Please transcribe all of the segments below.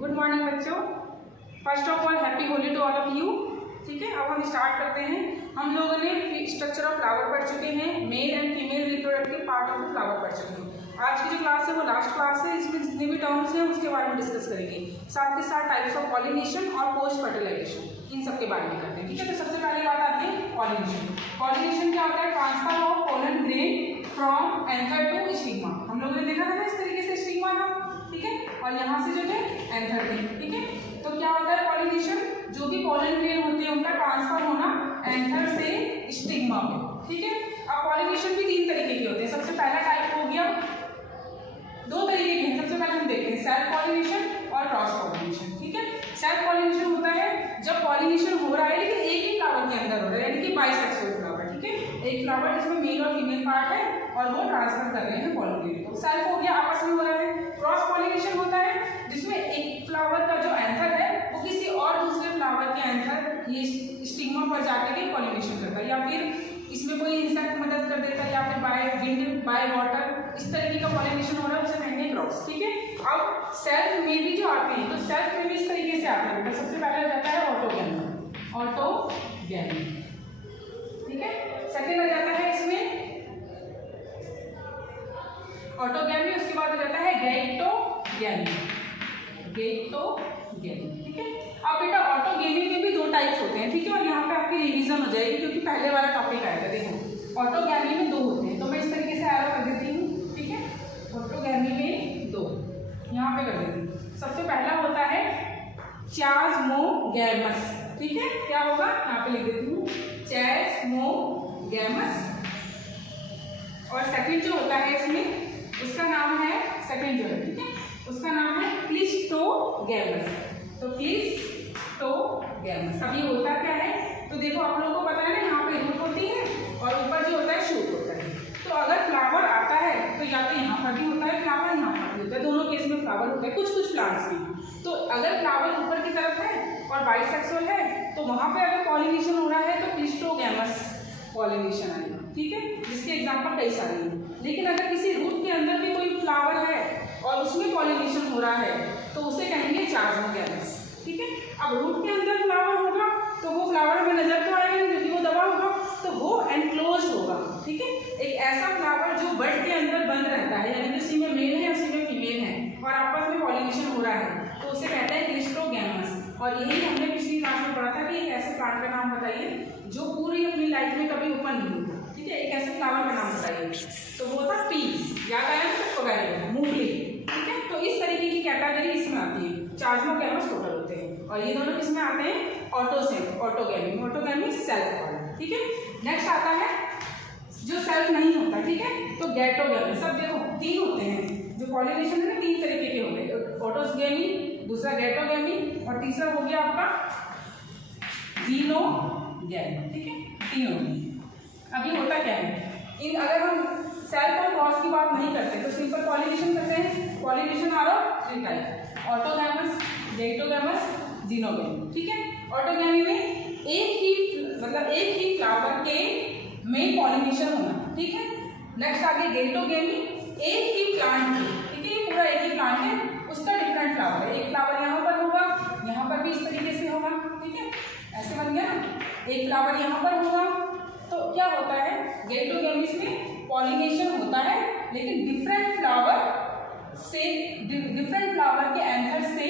Good morning बच्चों। First of all happy Holi to all of you. ठीक है, अब हम स्टार्ट करते हैं। हम लोगों ने स्ट्रक्चर ऑफ फ्लावर पढ़ चुके हैं, male and female reproductive part of the flower पढ़ चुके हैं। आज की जो क्लास है वो लास्ट क्लास है। इसमें जितने भी टर्म्स हैं उसके बारे में डिस्कस करेंगे, साथ के साथ टाइप्स ऑफ पॉलिनेशन और पोस्ट फर्टिलाइजेशन, इन सब के बारे में करते हैं। ठीक है, तो सबसे पहले बात आती है पॉलिनेशन। पॉलिनेशन क्या होता है? Transfer of pollen grain from anther to stigma. हम लोगों ने देखा था ना इस तरीके से स्टिग्मा था, ठीक है, और यहाँ से जो है एंथर थे। ठीक है, तो क्या होता है पॉलिनेशन? जो भी पोलन ग्रेन होते हैं उनका ट्रांसफर होना एंथर से स्टिग्मा पे। ठीक है, अब पॉलिनेशन भी तीन तरीके के होते हैं। सबसे पहला टाइप हो गया, दो तरीके के हैं। सबसे पहले हम देखते हैं सेल्फ पॉलिनेशन और क्रॉस पॉलिनेशन। ठीक है, सेल्फ पॉलिनेशन होता है जब पॉलिनेशन हो रहा है लेकिन एक ही फ्लावर के अंदर हो रहा है, यानी कि बाइसेक्सुअल फ्लावर। ठीक है, एक फ्लावर जिसमें मेल और फीमेल पार्ट है और वो ट्रांसफर कर रहे हैं पोलन ग्रेन को। सेल्फ हो गया, आपस में हो रहा है। क्रॉस पॉलिनेशन होता है जिसमें एक फ्लावर का जो एंथर है वो किसी और दूसरे फ्लावर के एंथर ये स्टिग्मा पर जाकर के पॉलिनेशन करता है, या फिर इसमें कोई इंसेक्ट मदद कर देता है, या फिर बाय विंड बाय वाटर, इस तरीके का पॉलिनेशन हो रहा है, उसे कहेंगे क्रॉस। ठीक है, अब सेल्फ में भी जो आते हैं तो सेल्फ में भी इस तरीके से आते हैं बेटा। सबसे पहले आ जाता है ऑटोगैमी। ऑटोगैमी, ठीक है। सेकंड आ जाता है इसमें ऑटोगैमी, उसके बाद आ जाता है गैक्टोगैमी। गैक्टोगैमी, ठीक है। अब बेटा ऑटोगैमी में भी दो टाइप्स होते हैं, ठीक है, और यहाँ पे आपकी रिवीजन हो जाएगी क्योंकि पहले वाला टॉपिक आएगा। देखो ऑटोगैमी में दो होते हैं, तो मैं इस तरीके से एरो कर देती हूँ। ठीक है, ऑटोगैमी में दो यहाँ पे कर देती हूँ। सबसे पहला होता है चास्मोगैमस। ठीक है, क्या होगा यहाँ पे लिख देती हूँ, चास्मोगैमस। और सेकंड जो होता है इसमें उसका नाम है, सेकंड जो है, ठीक है, उसका नाम है क्लिस्टोगैमस। तो क्लिस्टोगैमस। अब ये होता क्या है? तो देखो आप लोगों को पता है ना, यहाँ पे रूट होती है और ऊपर जो होता है शूट होता है। तो अगर फ्लावर आता है तो या तो यहाँ पर भी होता है फ्लावर, यहाँ पर भी होता है, दोनों केस में फ्लावर होता है कुछ कुछ प्लांट्स में। तो अगर फ्लावर ऊपर की तरफ है और बाइसेक्सुअल है तो वहाँ पे अगर पॉलिनेशन हो रहा है तो क्लिस्टोगैमस पॉलिनेशन आएगा। ठीक है, जिसके एग्जाम्पल कई सारे हैं। लेकिन अगर किसी रूट के अंदर भी कोई फ्लावर है और उसमें पॉलिनेशन हो रहा है तो उसे कहेंगे चास्मोगैमस। ठीक है, अब रूट के अंदर फ्लावर होगा तो वो फ्लावर में नजर तो आएगा क्योंकि वो दबा होगा, तो वो एनक्लोज होगा। ठीक है, एक ऐसा फ्लावर जो बड के अंदर बंद रहता है, यानी कि उसी में मेल है उसी में फीमेल है और आपस में पॉलिनेशन हो रहा है, तो उसे कहते हैं क्लिस्टोगैमस। और यही हमने पिछली क्लास में पढ़ा था कि एक ऐसे प्लांट का नाम बताइए जो पूरी अपनी लाइफ में कभी ओपन नहीं होता। ठीक है, एक ऐसे फ्लावर का नाम बताइए, तो वो था पीस। याद आया ना सबको? गाय मूंगफली। ठीक है, तो इस तरीके की कैटेगरी इसमें आती है। चास्मोगैमस टोटल होते हैं और ये दोनों किसमें आते हैं? ऑटोगैमी। ऑटोगैमी सेल्फ वाला। ठीक है, नेक्स्ट आता है जो सेल्फ नहीं होता। ठीक है, तो गैक्टोगैमी। सब देखो तीन होते हैं जो पॉलिनेशन है ना, तीन तरीके के होते हैं, ऑटोगैमी, दूसरा गैक्टोगैमी और तीसरा हो गया आपका जीनोगैमी। ठीक है, तीनों। अभी होता क्या है, इन अगर हम सेल्फ और क्रॉस की बात नहीं करते तो सिंपल पॉलिनेशन करते हैं। Pollination are of three type, autogamous, geitonogamous, xenogamy. ठीक है, ऑटोगैमी में एक ही फ्लावर के में पॉलिनेशन होना। ठीक है, नेक्स्ट आगे गैक्टोगैमी, एक ही प्लांट में, ठीक है, ये पूरा एक ही प्लांट है, उसका डिफरेंट फ्लावर है। एक फ्लावर यहाँ पर होगा, यहाँ पर भी इस तरीके से होगा। ठीक है, ऐसे बन गया ना, एक फ्लावर यहाँ पर होगा। तो क्या होता है, गैक्टोगैमीज में पॉलिनेशन होता है लेकिन डिफरेंट फ्लावर के एंथर से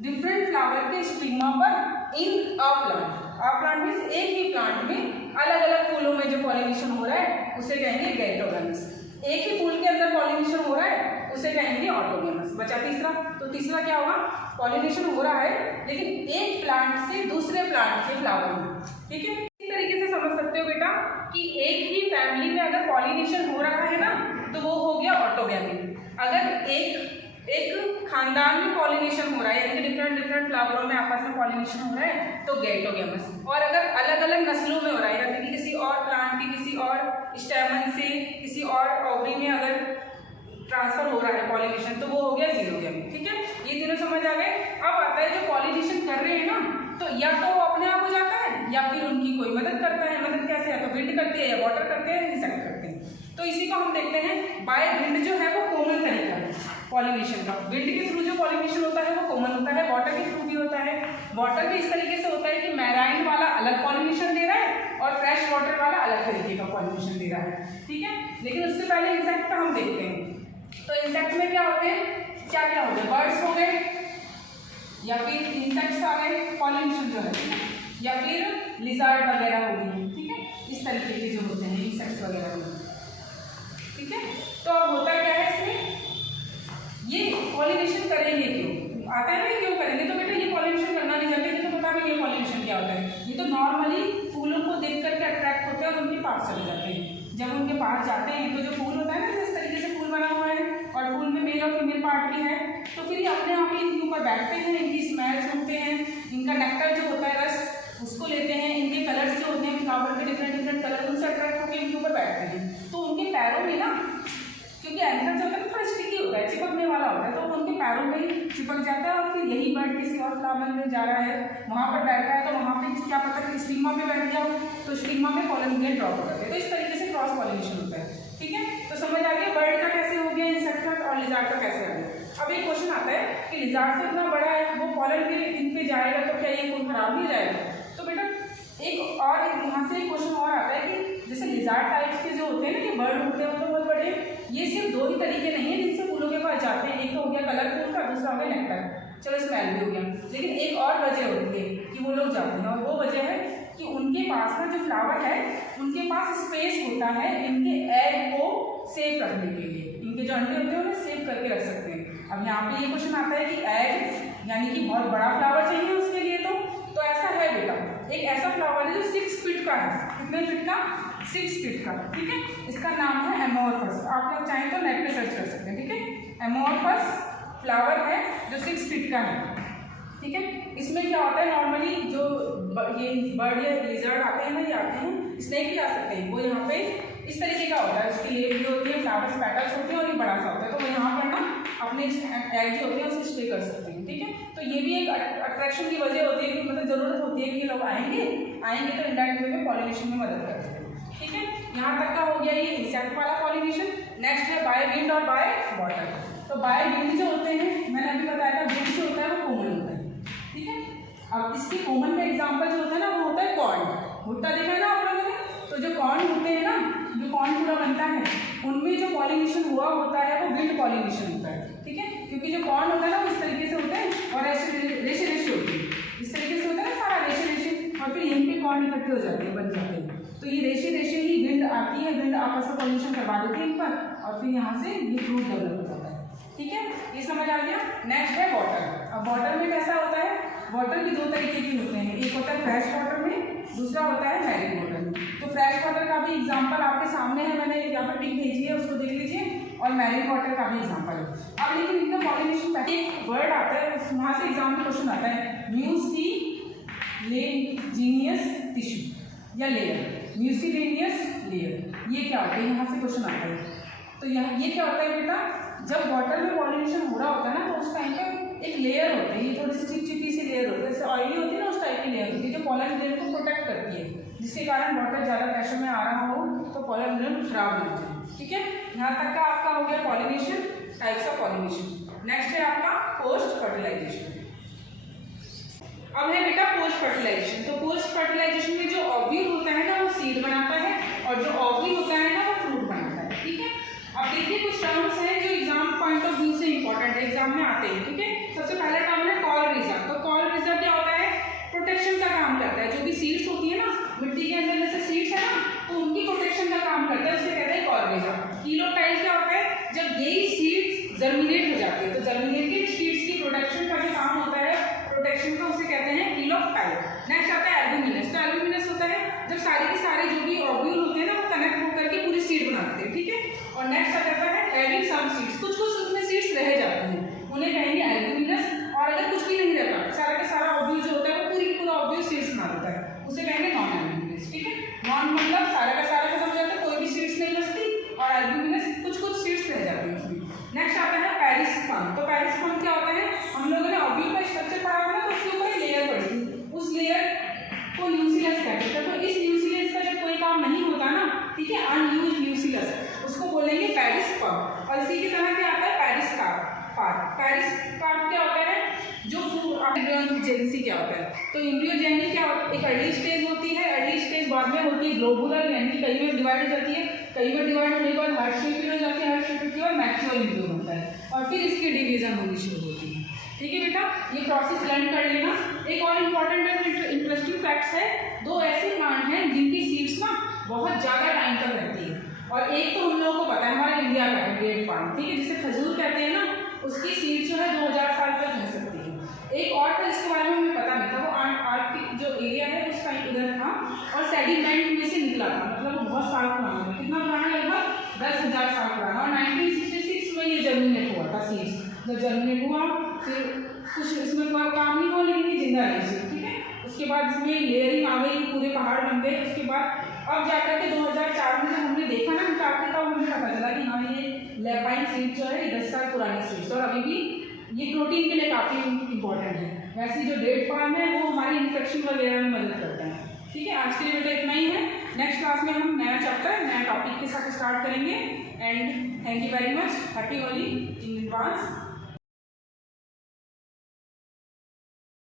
डिफरेंट फ्लावर के स्टिग्मा पर in a plant. A plant means एक ही प्लांट में अलग अलग फूलों में जो पॉलिनेशन हो रहा है उसे कहेंगे गैक्टोगैमस। एक ही फूल के अंदर पॉलिनेशन हो रहा है उसे कहेंगे ऑटोगैमस। बचा तीसरा, तो तीसरा क्या होगा? पॉलिनेशन हो रहा है लेकिन एक प्लांट से दूसरे प्लांट के फ्लावर में। ठीक है, इस तरीके से समझ सकते हो बेटा कि एक ही फैमिली में अगर पॉलिनेशन हो रहा है ना तो वो हो गया ऑटोगैमी। अगर एक खानदान में पॉलिनेशन हो रहा है, यानी डिफरेंट फ्लावरों में आपस में पॉलिनेशन हो रहा है तो गैक्टोगैमस। और अगर अलग अलग नस्लों में हो रहा है, यानी कि किसी और प्लांट की किसी और स्टेमन से किसी और ओवरी में अगर ट्रांसफर हो रहा है पॉलिनेशन तो वो हो गया जीनोगैमी। ठीक है, ये तीनों समझ आ गए। अब आता है जो पॉलिनेशन कर रहे हैं ना, तो या तो वो अपने आप हो जाता है या फिर उनकी कोई मदद करता है। मदद कैसे? या तो विंड करते हैं या वाटर करते हैं, इंसेक्ट करते हैं। तो इसी को हम देखते हैं। बाय विंड जो है वो कॉमन तरीका है पॉलिनेशन का। विंड के थ्रू जो पॉलिनेशन होता है वो कॉमन होता है, वाटर के थ्रू भी होता है। वाटर भी इस तरीके से होता है कि मैराइन वाला अलग पॉलिनेशन दे रहा है और फ्रेश वाटर वाला अलग तरीके का पॉलिनेशन दे रहा है, ठीक है। लेकिन उससे पहले इंसेक्ट का हम देखते हैं। तो इंसेक्ट में क्या होते हैं, क्या क्या होते हैं, बर्ड्स हो गए या फिर इंसेक्ट्स आ गए पॉलिनेशन जो है, या फिर लिजार्ड वगैरह हो गई, ठीक है। इस तरीके के जो होते हैं इंसेक्ट्स वगैरह में, ठीक है। तो अब होता क्या है इसमें, ये पॉलिनेशन करेंगे क्यों, आता है ना क्यों करेंगे, तो बेटा ये पॉलिनेशन करना नहीं जानते तो पता भी ये पॉलिनेशन क्या होता है। ये तो नॉर्मली फूलों को देख करके अट्रैक्ट होते हैं और उनके पास चले जाते हैं। जब उनके पास जाते हैं तो जो फूल होता है ना, जिस तरीके से फूल बना हुआ है और फूल में मेल और फीमेल पार्ट भी है, तो फिर ये अपने आप ही इनके ऊपर बैठते हैं, इनकी स्मेल सुनते हैं, इनका नेक्टर जो होता है रस उसको लेते हैं, इनके कलर्स जो होते हैं फ्लावर के डिफरेंट डिफरेंट कलर उनसे अट्रैक्ट होकर इनके ऊपर बैठते हैं। तो उनके पैरों में ना, क्योंकि एंकर जो होता है थोड़ा स्टिकी होता है, चिपकने वाला होता है, तो उनके पैरों में ही चिपक जाता है और फिर यही बर्ड किसी और फ्लावर में जा रहा है, वहाँ पर बैठ रहा है, तो वहाँ पे क्या पता कि स्टिग्मा पे बैठ गया हो तो स्टिग्मा में पॉलन ग्रेन ड्रॉप हो जाते हैं। तो इस तरीके से क्रॉस पॉलिनेशन होता है, ठीक है। तो समझ आ गया बर्ड का कैसे हो गया, इंसेक्ट का और लिजार्ड का कैसे हो गया। अब एक क्वेश्चन आता है कि लिजार्ड तो इतना बड़ा है, वो पॉलन के इन पे जाएगा तो क्या ये फूल खराब नहीं जाएगा। तो बेटा एक और यहाँ से एक क्वेश्चन और आता है कि जैसे लिजार्ड टाइप्स के जो होते हैं ना, कि बर्ड होते हैं तो बहुत बड़े, ये सिर्फ दो ही तरीके नहीं है जिनसे फूलों के पास जाते हैं। एक तो हो गया कलरफुल का, दूसरा हो गया नेक्टर, चलो स्मेल भी हो गया। लेकिन एक और वजह होती है कि वो लोग जाते हैं, और वो वजह है कि उनके पास ना जो फ्लावर है उनके पास स्पेस होता है इनके एग को सेव रखने के लिए, इनके जो अंडे होते हैं उन्हें सेव करके रख सकते हैं। अब यहाँ पे ये क्वेश्चन आता है कि एग यानी कि बहुत बड़ा फ्लावर चाहिए उसके लिए, तो ऐसा है बेटा, एक ऐसा फ्लावर है जो 6 फीट का है। कितने फीट का, 6 फीट का, ठीक है। इसका नाम है एमोरफस, आप लोग चाहें तो नेट पे सर्च कर सकते हैं, ठीक है। एमोरफस फ्लावर है जो 6 फीट का है, ठीक है। इसमें क्या होता है, नॉर्मली जो ये बर्ड या लिजर्ड आते हैं ना, ये आते हैं, स्नेक भी आ सकते हैं, वो यहाँ पे इस तरीके का होता है, उसकी लेग भी होती है, फ्लावर्स पेटल्स होते हैं और ये बड़ा सा होता है, तो वो यहाँ पर ना अपने एग जो होते हैं उसे स्टे कर सकते हैं, ठीक है। तो ये भी एक अट्रैक्शन की वजह होती है कि मतलब जरूरत होती है कि ये लोग आएंगे तो इंडायरेक्ट वे में पॉलिनेशन में मदद करते हैं, ठीक है। यहाँ तक का हो गया ये इंसेक्ट वाला पॉलिनेशन। नेक्स्ट है बाय विंड और बाय वाटर। तो बाय विंड जो होते हैं, मैंने अभी बताया था, विंड जो होता है वो कॉमन होता है, ठीक है। अब इसके कॉमन का एग्जाम्पल जो होता है ना, वो होता है कॉर्न। भुट्टा देखा है ना आप लोगों ने, तो जो कॉर्न होते हैं ना, जो कॉर्न पूरा बनता है, उनमें जो पॉलिनेशन हुआ होता है वो विंड पॉलिनेशन होता है, ठीक है। क्योंकि जो कॉर्न होता है ना वो इस तरीके से होता है और ऐसे रेशे रेशे होते हैं, इस तरीके से होता है ना सारा रेशे रेशे, और फिर यहीं पे कॉर्न इकट्ठे हो जाते हैं, बन जाते हैं। तो ये रेशे रेशे ही विंड आती है, विंड आपस में पॉलिनेशन करवा देती है इन पर, और फिर यहाँ से ये फ्रूट डेवलप हो जाता है, ठीक है। ये समझ आ गया। नेक्स्ट है वाटर। अब वाटर में कैसा होता है, वाटर भी दो तरीके के होते हैं, एक होता है फ्रेश वाटर में, दूसरा होता है मैरीन वाटर में। तो फ्रेश वाटर का भी एग्जांपल आपके सामने है, मैंने यहाँ पर पिक भेजी है, उसको देख लीजिए, और मैरीन वाटर का भी एग्जांपल है। अब लेकिन इनका पॉलिनेशन एक वर्ड आता है, वहाँ से एग्जाम में क्वेश्चन आता है, म्यूसिलेनियस टिश्यू या लेयर, म्यूसिलेनियस लेयर, ये क्या होता है, यहाँ से क्वेश्चन आता है। तो यहाँ ये क्या होता है बेटा, जब वाटर में पॉलिनेशन हो रहा होता है ना, तो उस टाइम पे एक लेयर होती है, ये थोड़ी सी चिपचिपी सी लेयर होती है, जैसे ऑयली होती है ना, उस टाइप की लेयर होती है, जो पॉलन ग्रेन को प्रोटेक्ट करती है, जिसके कारण वाटर ज़्यादा प्रेशर में आ रहा हो तो पॉलन ग्रेन खराब नहीं होती, ठीक है। यहाँ तक का आपका हो गया pollination, types of pollination. Next है आपका पोस्ट फर्टिलाइजेशन। अब है बेटा पोस्ट फर्टिलाइजेशन। तो पोस्ट फर्टिलाइजेशन में जो ओव्यूल होता है ना वो सीड बनाता है, और जो ओव्यूल होता है ना वो फ्रूट बनाता है, ठीक है। अब देखिए कुछ टर्म्स हैं जो एग्जाम पॉइंट ऑफ व्यू से इंपॉर्टेंट है, एग्जाम में आते हैं, ठीक है। सबसे पहला टर्म है कॉल रिजर्व। तो कॉल रिजर्व क्या होता है, प्रोटेक्शन का काम करता है। जो भी सीड्स होती है ना, मिट्टी के अंदर जैसे सीड्स है ना, तो उनकी प्रोटेक्शन का काम करता है, उसे कहते हैं कॉल रिजर्व। कीलोटाइल क्या होता है, जब यही सीड्स जर्मिनेट हो जाती है, तो जर्मिनेटेड सीड्स की प्रोटेक्शन का जो काम होता है, प्रोटेक्शन का, उसे कहते हैं कीलोटाइल। नेक्स्ट आता है एल्ब्यूमिनस। तो एल्ब्यूमिनस होता है जब सारे के सारे जो भी ओव्यूल होते हैं ना वो कनेक्ट होकर के पूरी सीड बनाते हैं, ठीक है। और नेक्स्ट आ जाता है हैविंग सम सीड्स, कुछ कुछ उसमें सीड्स रह जाते हैं, उन्हें कहेंगे एल्ब्यूमिनस। और अगर कुछ भी नहीं रहता, सारा का सारा ओव्यूल जो होता है वो पूरी पूरा ओव्यूल सीड्स बना देता है, उसे कहेंगे नॉन एल्ब्यूमिनस, ठीक है। नॉन मतलब सारा का सारा खत्म हो जाता है, कोई भी सीड्स नहीं बचती, और एल्ब्यूमिनस कुछ कुछ सीड्स रह जाती है उसमें। नेक्स्ट आता है पेरिस्पर्म। तो पेरिस्पर्म क्या होता है, हम लोगों ने ओव्यूल का स्ट्रक्चर पढ़ा था ना, तो उसके ऊपर लेयर पड़ी थी, उस लेयर को ल्यूसिलस कहते हैं। तो इस ल्यूसिलस का जब कोई काम नहीं होता ना, ठीक है, अनयूज्ड ल्यूसिलस, उसको बोलेंगे पेरिस्पर्म। और इसी की तरह क्या आता एम्ब्रियोजेनेसिस क्या होता है? तो एम्ब्रियोजेनी क्या होता है? एक अर्ली स्टेज होती है, अर्ली स्टेज बाद में होती है ग्लोबुलर, यानी कि कई में डिवाइड हो जाती है, कई में डिवाइड होने के बाद हार्ट शेप हो जाती है, हार्ट शेप की और मैच्योर एम्ब्रियो होता है और फिर इसकी डिवीजन होनी शुरू होती है। ठीक है बेटा, ये प्रोसेस लर्न कर लेना। एक और इम्पॉर्टेंट और इंटरेस्टिंग फैक्ट्स है, दो ऐसे प्लांट हैं जिनकी सीड्स ना बहुत ज़्यादा टाइम तक रहती है, और एक तो हम लोगों को पता है हमारा इंडिया का है ग्रेट पाम, ठीक है, जिसे खजूर कहते हैं ना, उसकी सीड्स जो है 2000 साल तक रह सकती है। एक और था जिसके बारे में हमें पता नहीं था, वो आर्कटिक जो एरिया है उस टाइम उधर था और सेडिमेंट में से निकला था, मतलब वो बहुत साल पुराना था। कितना पुराना? लगभग 10,000 साल पुराना। और 1966 में ये जर्मिनेट हुआ था सीड्स। जब जर्मिनेट हुआ फिर कुछ इसमें थोड़ा काम नहीं हुआ, लेकिन ये जिंदा रही। ठीक है, उसके बाद इसमें लेयरिंग आ गई, पूरे पहाड़ बन गए। उसके बाद अब जाकर के 2004 में जब हमने देखा ना अंटार्कटिका, तब हमें पता चला कि हाँ ये लैपाइन सीड जो है 10 साल पुरानी सीड्स, और अभी भी ये प्रोटीन के लिए काफ़ी इंपॉर्टेंट है। वैसे जो डेट पाम है वो हमारी इन्फेक्शन वगैरह में मदद करता है। ठीक है, आज के लिए बेटा इतना ही है। नेक्स्ट क्लास में हम नया चैप्टर नया टॉपिक के साथ स्टार्ट करेंगे। And thank you very much, happy Holi in advance.